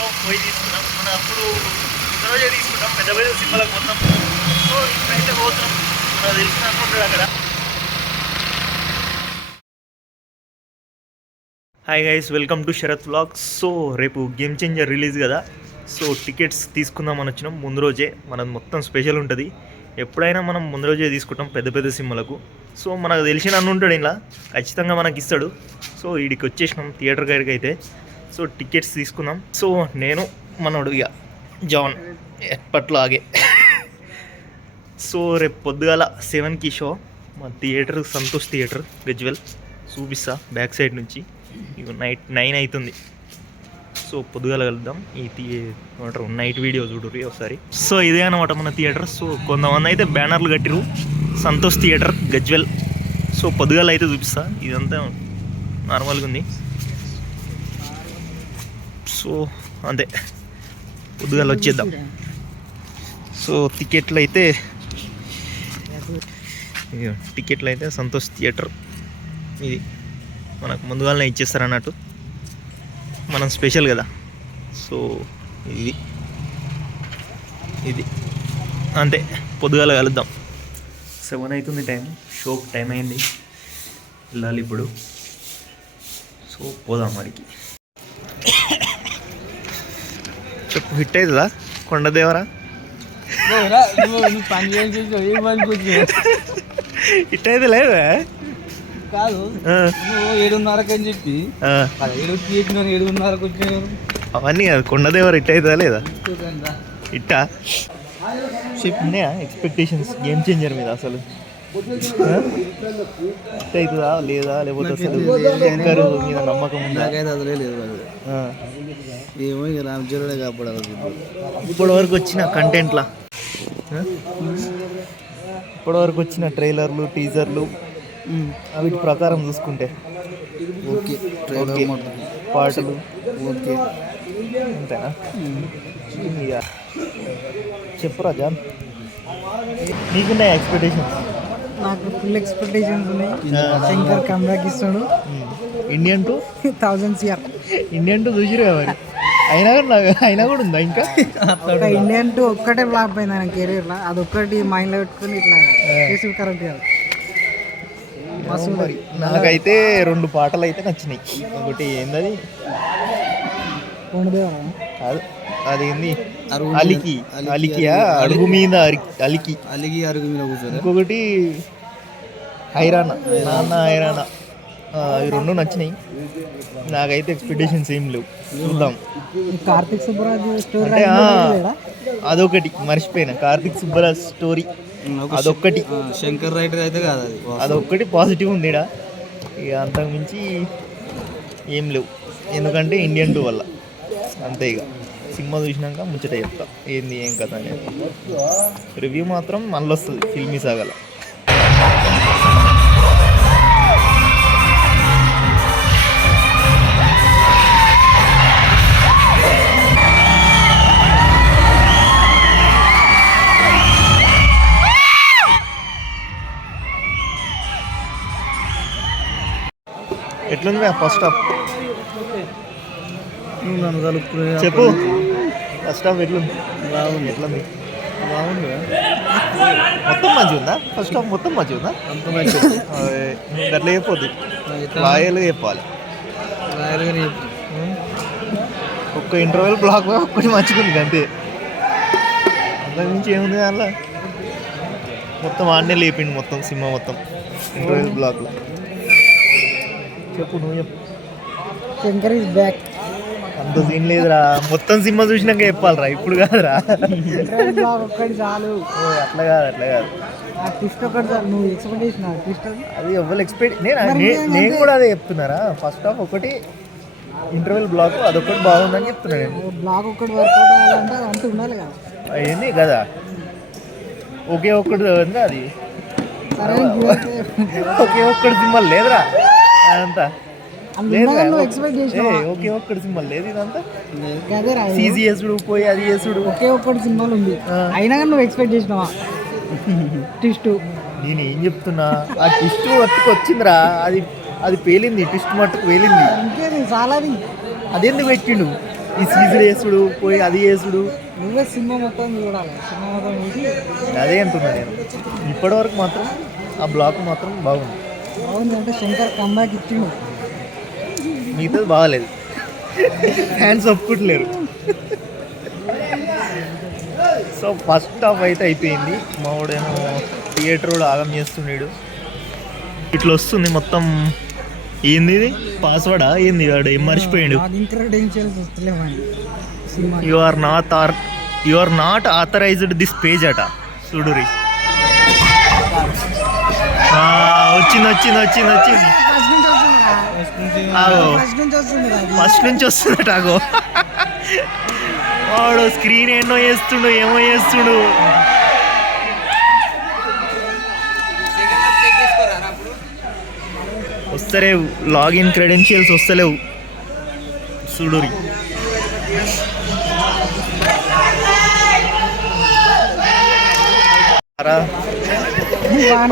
So పోయి తీసుకున్నాం. మనం అప్పుడు రోజే తీసుకుంటాం పెద్ద పెద్ద సినిమాలకు మొత్తం. సో ఇప్పుడైతే పోతున్నాం, మనకు తెలిసిన అనుకుంటాడు అక్కడ. Hi guys, welcome to Sharath vlogs. So రేపు గేమ్ చేంజర్ రిలీజ్ కదా, సో టికెట్స్ తీసుకుందామని వచ్చినాం. ముందు రోజే మనది మొత్తం స్పెషల్ ఉంటుంది. ఎప్పుడైనా మనం ముందు రోజే తీసుకుంటాం పెద్ద పెద్ద సినిమాలకు. సో మనకు తెలిసిన అన్న ఉంటాడు ఇలా, ఖచ్చితంగా మనకి ఇస్తాడు. సో వీడికి వచ్చేసినాం థియేటర్ గారికి అయితే. సో టికెట్స్ తీసుకుందాం. సో నేను మనోడు ఇక జాన్ ఎప్పట్లాగే. సో రేపు పొద్దుగాల 7కి షో మా థియేటర్, సంతోష్ థియేటర్ గజ్వెల్. చూపిస్తా బ్యాక్ సైడ్ నుంచి. ఇక నైట్ 9 అవుతుంది. సో పొద్దుగాల కలుద్దాం. ఏమంటారు నైట్ వీడియో చూడుర్రి ఒకసారి. సో ఇదే అనమాట మన థియేటర్. సో కొంతమంది అయితే బ్యానర్లు కట్టిరు, సంతోష్ థియేటర్ గజ్వెల్. సో పొద్దుగాల అయితే చూపిస్తా. ఇదంతా నార్మల్గా ఉంది. సో అంతే, పొద్దుగాల వచ్చేద్దాం. సో టికెట్లు అయితే సంతోష్ థియేటర్ ఇది మనకు ముందుగానే ఇచ్చేస్తారు అన్నట్టు, మనం స్పెషల్ కదా. సో ఇది అంతే, పొద్దుగాల కలుద్దాం. 7 అవుతుంది టైం, షోకి టైం అయింది, వెళ్ళాలి ఇప్పుడు. సో పోదాం మరికి. చెప్పు, హిట్ అవుతుందా కొండదేవరా? హిట్ అయితే లేదా? కాదు, 7:30 అని చెప్పి 7:30 వచ్చాను. అవన్నీ కాదు, కొండదేవర హిట్ అవుతుందా లేదా? హిట్టా? ఉన్నాయా ఎక్స్పెక్టేషన్స్ గేమ్ చేంజర్ మీద? అసలు హిట్ అవుతుందా లేదా, లేకపోతే అసలు శంకర్ మీద నమ్మకం ఉందా? అసలే లేదు. ఏమో ఇక రామచరణే కాపాడాలి. ఇప్పటి వరకు వచ్చిన కంటెంట్లా, ఇప్పటి వరకు వచ్చిన ట్రైలర్లు, టీజర్లు వీటి ప్రకారం చూసుకుంటే ఓకే, పాటలు ఓకే అంతేనా? చెప్పురా జాన్, నీకున్నాయి ఎక్స్పెక్టేషన్స్? నాకు ఫుల్ ఎక్స్పెక్టేషన్స్ ఉన్నాయి. శంకర్ కమ్బ్యాక్ ఇస్తాడు. ఇండియన్ 1000 CR ఇండియన్ 2 చూసిరు మరి, అయినా కూడా ఉందా ఇంకా? ఇండియన్ 2 ఒక్కటే ఫ్లాప్ అయింది ఆయన కెరీర్లో. అది ఒక్కటి మైండ్లో పెట్టుకుని ఇట్లా చేసి కరెక్ట్ కాదు. నాకైతే 2 పాటలు అయితే నచ్చినాయి. ఒకటి ఏందది, కాదు అదేంది, అలికియా అడుగు మీద అలికి అరుగు మీద కూర్చొని. ఇంకొకటి హైరానా, నాన్న హైరానా. అవి 2 నచ్చినాయి. నాకైతే ఎక్స్పెక్టేషన్స్ ఏం లేవు, చూద్దాం. కార్తిక్ సుబ్బరాజ్ స్టోరీ అంటే అదొకటి మర్చిపోయినా, కార్తిక్ సుబ్బరాజ్ స్టోరీ అదొక్కటి. శంకర్ రైటర్ అయితే కాదు, అదొక్కటి పాజిటివ్ ఉంది. ఇక అంతకుమించి ఏం లేవు, ఎందుకంటే ఇండియన్ 2 వల్ల. అంతే, ఇక సినిమా చూసినాక ముచ్చట చెప్తా ఏంది ఏం కథ అనేది. రివ్యూ మాత్రం మళ్ళీ వస్తుంది ఫిల్మీ సాగల. ఎట్లుంది ఫస్ట్ హాఫ్? చెప్పు, ఫస్ట్ హాఫ్ ఎట్లుంది? బాగుంది. ఎట్లుంది? బాగుంది. మొత్తం మంచిగా ఉందా? ఫస్ట్ హాఫ్ మొత్తం మంచిగా ఉందా? అంత మంచిగా అట్లా చెప్పొద్దు, లాయల్గా చెప్పాలి. ఒక్క ఇంటర్వెల్ బ్లాక్ ఒక్కటి మంచిగా ఉంది అంతే, అంతకుమించి ఏముంది దానిలో? మొత్తం ఆడనే లేపిండు మొత్తం సినిమా మొత్తం ఇంటర్వెల్ బ్లాక్లో. చెప్పు, నువ్వు చెప్పు. Shankar is back. అంత సీన్ లేదురా, మొత్తం సినిమా చూసినాక చెప్పాలరా, ఇప్పుడు కాదురా. ఒక్కటి చాలు. అట్లా కాదు. ఆ ట్విస్ట్ ఒకటి చాలు. నువ్వు ఎక్స్పెక్ట్ చేసిన ట్విస్ట్ అది ఎవరు ఎక్స్పెక్ట్, నేను కూడా అదే చెప్తున్నారా. ఫస్ట్ హాఫ్ ఒకటి, ఇంటర్వెల్ బ్లాక్ అదొకటి బాగుందని చెప్తున్నా నేను. బ్లాక్ ఒకటి వర్కౌట్ అవ్వాలంటే అంత ఉండాలి కదా. అయింది కదా, ఒకే ఒక్కటి ఉంది అది. ఒకే ఒక్కటి సింబల్ లేదురా అదంతా. ఒకే ఒక్కటి సింబల్ లేదు ఇదంతా. సీజీ చేసుడు పోయి అది చేసుడు, ఒకే ఒక్కటి సింబల్ ఉంది. అయినా కానీ నువ్వు ఎక్స్పెక్ట్ చేసినావా ట్విస్ట్? నేను ఏం చెప్తున్నా, ఆ ట్విస్ట్ మట్టుకు వచ్చిందిరా, అది పేలింది. ట్విస్ట్ మట్టుకు పేలింది. ఇంకేది చాలా అదెందుకు పెట్టిండు? ఈ సీజన్ వేసుడు పోయి అది వేసుడు. నువ్వే సినిమా మొత్తం చూడాలి, సినిమా మొత్తం చూసి అదే అంటున్నా నేను. ఇప్పటివరకు మాత్రం ఆ బ్లాక్ మాత్రం బాగుంది. బాగుంది అంటే శంకర్ కంబ్యాక్ ఇచ్చిండు. మిగతాది బాగాలేదు, ఫ్యాన్స్ ఒప్పుకుంటలేరు. సో ఫస్ట్ హాఫ్ అయితే అయిపోయింది. మావాడేమో థియేటర్ కూడా ఆగం చేస్తున్నాడు. ఇట్లా వస్తుంది మొత్తం. ఏంది ఇది పాస్వర్డా ఏంది? వాడు ఏం మర్చిపోయాడు. క్రెడెన్షియల్స్ వస్తలేమండి cinema. You are not authorized this page అట. చూడురి, వచ్చింది వచ్చింది వచ్చింది వచ్చింది. ఆగో ఫస్ట్ నుంచి వస్తుందట. ఆగో వాడు స్క్రీన్ ఎన్నో చేస్తుండు, ఏమో చేస్తుండు. వస్తలేవు లాగిన్ క్రెడెన్షియల్స్ వస్తలేవు. చూడురి,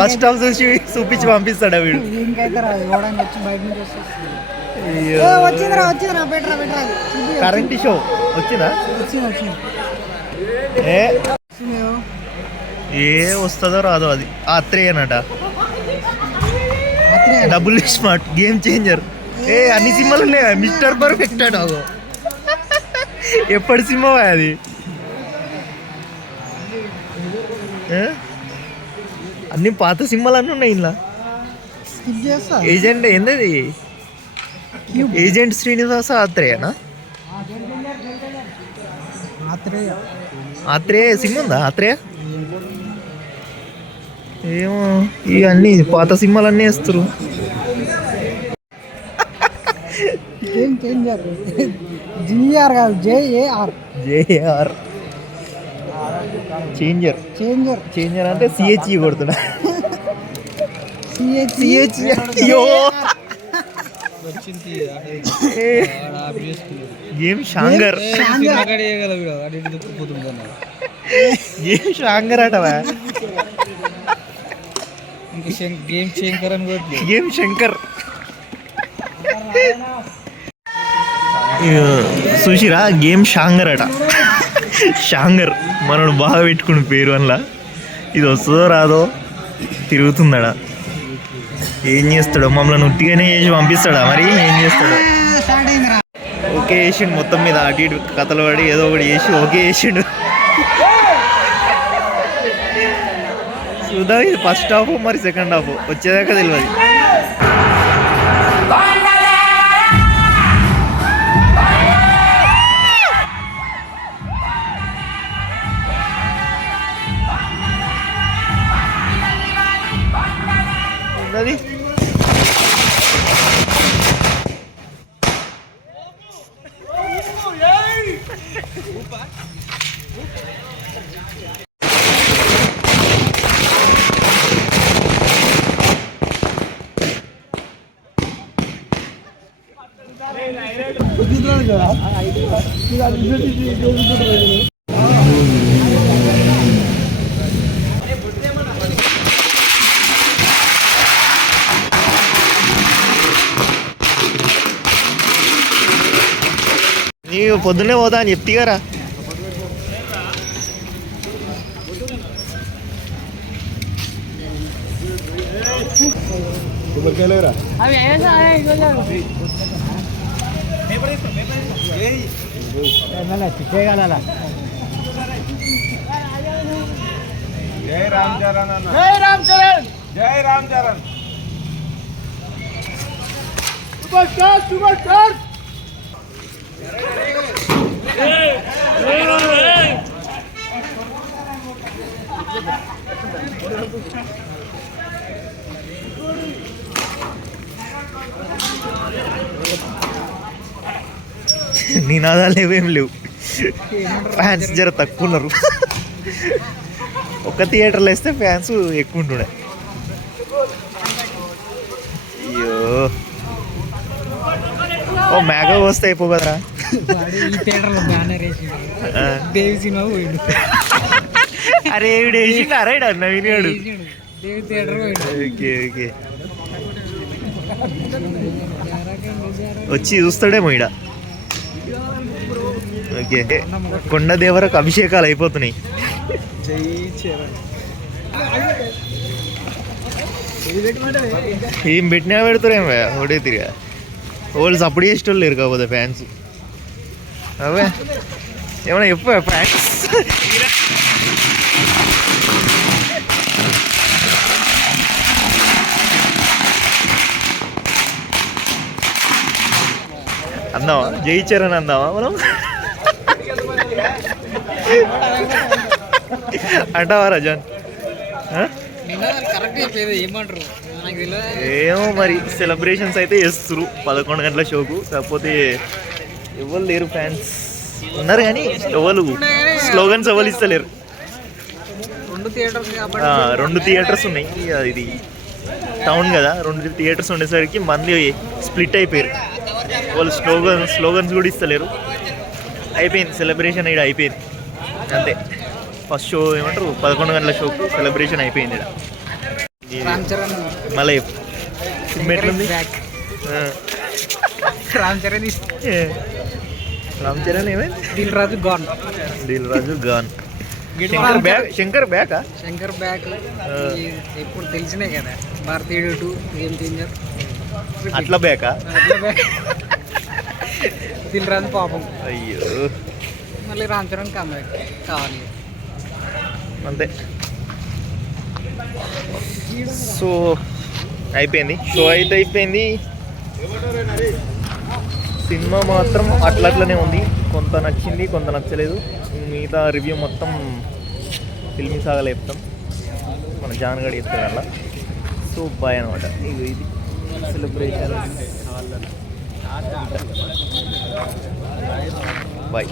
ఫస్ట్ హాఫ్ చూసి చూపించి పంపిస్తాడా వీడు? ఇంకైతే రాదు, ఇవ్వడానికి వచ్చి బయట నుంచి వస్తుంది. అయ్యో. వచ్చిందిరా వచ్చిందిరా, బెటరా బెటరా. కరెంట్ షో వచ్చిందా? వచ్చింది వచ్చింది ఏ వచ్చింది. ఏ వస్తుందో రాదో అది. ఆ3 అనట. Double smart game changer. ఏ అన్ని సినిమాలు ఉన్నాయా? మిస్టర్ పర్ఫెక్ట్ అట. ఎప్పటి సినిమా అది? అన్ని పాత సినిమాలు అన్నీ ఉన్నాయి ఇలా. స్కిప్ చేస్తా. ఏజెంట్ ఏంది? ఏజెంట్ శ్రీనివాస ఆత్రేయనా? ఆత్రేయ సినిమా ఉందా? ఆత్రేయ ఏమో. ఇవన్నీ పాత సినిమాలు అన్నీ వేస్తారు. Game changer. జిఆర్ కాదు, JAR. JR changer. Changer changer అంటే సిహెచ్ఈ కొడుతున్నా. సిహెచ్. అయ్యో. Game changer. గేమ్ షాంగర్ అటవా? గేమ్ శంకర్ అని కూడా. గేమ్ శంకర్. చూసిరా, గేమ్ షాంగర్ అట. షాంగర్ మనోడు బాగా పెట్టుకుని పేరు వల్ల. ఇది వస్తుందో రాదో తిరుగుతుందడా. ఏం చేస్తాడో? మమ్మల్ని ఉట్టిగానే చేసి పంపిస్తాడా? మరి ఏం చేస్తాడో? ఓకే చేసిండు మొత్తం మీద. అటు ఇటు కథలు పడి ఏదో ఒకటి చేసి ఓకే చేసిండు. చూద్దాం, ఇది ఫస్ట్ హాఫ్ మరి సెకండ్ హాఫ్ వచ్చేదాకా తెలియదు. అది నీవు పొద్దున్నే పోతా అని చెప్తి కదా. జై రామ్ చరణ్ అన్న. జై రామ్ చరణ్. జై Ram Charan. Super star, super star. నినాదాలు ఏవేం లేవు. ఫ్యాన్స్ జర తక్కువ ఉన్నారు. ఒక థియేటర్లో వేస్తే ఫ్యాన్స్ ఎక్కువ ఉంటుండే. అయ్యో, ఓ మేఘ వస్తే అయిపో కదరా. అరే వీడు వేసిండు. అరైడ్ అన్న వినియాడు. ఓకే ఓకే, వచ్చి చూస్తాడేమో ఈడ. ఓకే కొండ దేవరకు అభిషేకాలు అయిపోతున్నాయి. జై చరణ్. ఏం పెట్టినా పెడతారేం ఒకటే తిరిగా వాళ్ళు సపోర్ట్ చేసేటోళ్ళు లేరు కాకపోతే ఫ్యాన్స్. అవే ఏమన్నా చెప్పు ఫ్యాన్స్. అందామా జై చరణ్ అందామా మనం అంటావా రజాన్? కరెక్ట్ చెప్పేది ఏమంటారు నాకు తెలియదు. ఏమో మరి సెలబ్రేషన్స్ అయితే చేస్తారు 11 గంటల షోకు. కాకపోతే ఎవరు లేరు ఫ్యాన్స్ ఉన్నారు కానీ ఎవరు స్లోగన్స్ ఎవరు ఇస్తలేరు. 2 థియేటర్స్ కాబట్టి 2 థియేటర్స్ ఉన్నాయి. ఇది టౌన్ కదా, 2 థియేటర్స్ ఉండేసరికి మంది స్ప్లిట్ అయిపోయారు. వాళ్ళు స్లోగన్స్ కూడా ఇస్తలేరు. అయిపోయింది సెలబ్రేషన్ ఇక్కడ అయిపోయింది అంతే. ఫస్ట్ షో ఏమంటారు 11 గంటల షోకు సెలబ్రేషన్ అయిపోయింది ఇక్కడ. రామ్ చరణ్ మళ్ళీ సినిమా ఎట్లుంది? బ్యాక్. ఆ. రామ్ చరణ్ రామ్ చరణ్ ఏమైంది? Dil Raju gone. Dil Raju gone. Shankar బ్యాకా? Shankar back ఎప్పుడు తెలిసినే కదా. భారతీయుడు 2 గేమ్ చేంజర్ అట్లా బ్యాకా? దిల్ రాజు పాపం. అయ్యో మళ్ళీ రామ్ చరణ్ కమ్బ్యాక్ కావాలి అంతే. సో అయిపోయింది షో అయితే అయిపోయింది. సినిమా మాత్రం అట్లనే ఉంది. కొంత నచ్చింది, కొంత నచ్చలేదు. మిగతా రివ్యూ మొత్తం ఫిల్మ్ సాగలు చెప్తాం. మన జాన్ గడి చెప్తాడు అలా. సో బాయ్ అనమాట. ఇది సెలబ్రేషన్ బాయ్.